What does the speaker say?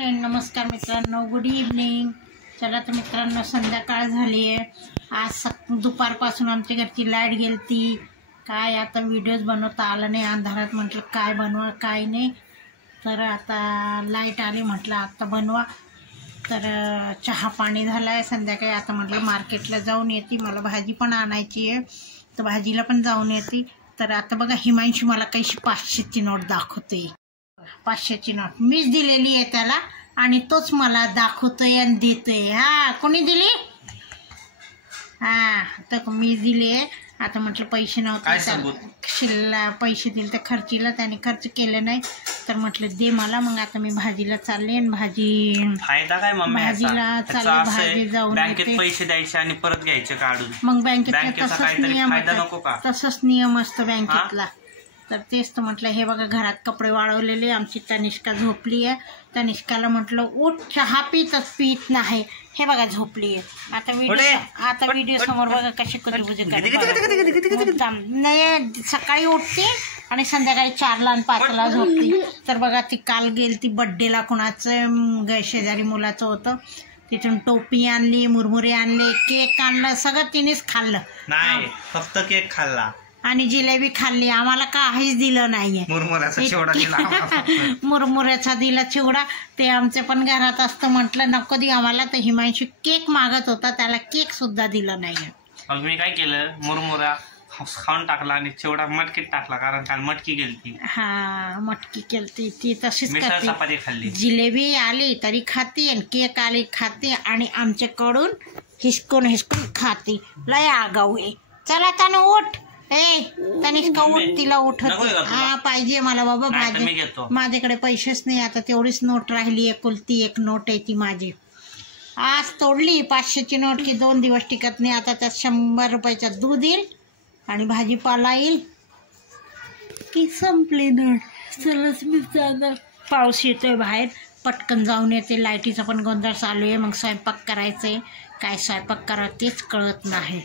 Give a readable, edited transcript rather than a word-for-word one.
नमस्कार मित्रांनो, good evening. चला तर मित्रांनो, संध्याकाळ झाली आहे. आज दुपारपासून आमच्या घरची लाईट गेलती. काय आता व्हिडिओज बनवता आला नाही अंधारात. म्हटलं काय बनवा काय नाही, तर आता लाईट आली, म्हटलं आता बनवा. तर चहा पाणी झाला आहे संध्याकाळी. आता म्हटलं मार्केटला जाऊन येते, मला भाजी पण आणायची आहे, तर भाजीला पण जाऊन येते. तर आता बघा, हिमांशी मला काही 500ची नोट दाखवते. 500ची नोट मीच दिलेली आहे त्याला, आणि तोच मला दाखवतोय आणि देतोय. हा, कोणी दिली? हा, तर मी दिली आहे. आता म्हटलं पैसे नव्हते, शिल्लक पैसे दिले तर खर्चीला, त्याने खर्च केले नाही, तर म्हटलं दे मला. मग आता मी भाजीला चालले, आणि भाजीला चालले, भाजी जाऊन बँकेत पैसे द्यायचे आणि परत घ्यायचे काढून. मग बँकेत तसंच नियम असतो बँकेतला. तर तेच तर म्हटलं, हे बघा घरात कपडे वाळवलेले. आमची तनिष्का झोपली आहे. तनिष्काला म्हटलं उठ, चहा पीत नाही. हे बघा झोपली आहे. आता व्हिडिओ समोर बघा कशी कधी नाही, सकाळी उठते आणि संध्याकाळी 4ला आणि 5ला झोपते. तर बघा, ती काल गेली ती बड्डेला, कुणाचं शेजारी मुलाचं होतं. तिथून टोपी आणली, मुरमुरे आणले, केक आणलं, सगळं तिनेच खाल्लं. नाही, फक्त केक खाल्ला आणि जिलेबी खाल्ली. आम्हाला काहीच दिलं नाहीये. मुरमुऱ्याचा दिला चिवडा. ते आमच्या पण घरात असतं. म्हटलं नको दे आम्हाला, तर हिमांशू केक मागत होता, त्याला केक सुद्धा दिलं नाहीये. मग मी काय केलं, मुरमुरा खाऊन टाकला आणि चिवडा मटकीत टाकला, कारण काल मटकी गेलती. हा, मटकी केलती ती तशीच चपाती खाल्ली. जिलेबी आली तरी खाते, आणि केक आली खाते, आणि आमच्याकडून हिसकून खाते. लय आगाऊ आहे. चला तनु उठ. तनिष्का उठ, तिला उठत. हा, पाहिजे मला बाबा भाजी. माझ्याकडे पैसेच नाही आता, तेवढीच नोट राहिली. एकुलती एक नोट आहे ती माझी. आज तोडली 500ची नोट की 2 दिवस टिकत नाही. आता त्यात 100 रुपयाचा दूध येईल आणि भाजीपाला येईल की संपली नोट. चलच मी जाणार. पाऊस येतोय बाहेर, पटकन जाऊन येते. लाईटीचा पण गोंधळ चालू आहे. मग स्वयंपाक करायचंय. काय स्वयंपाक करा तेच कळत नाही.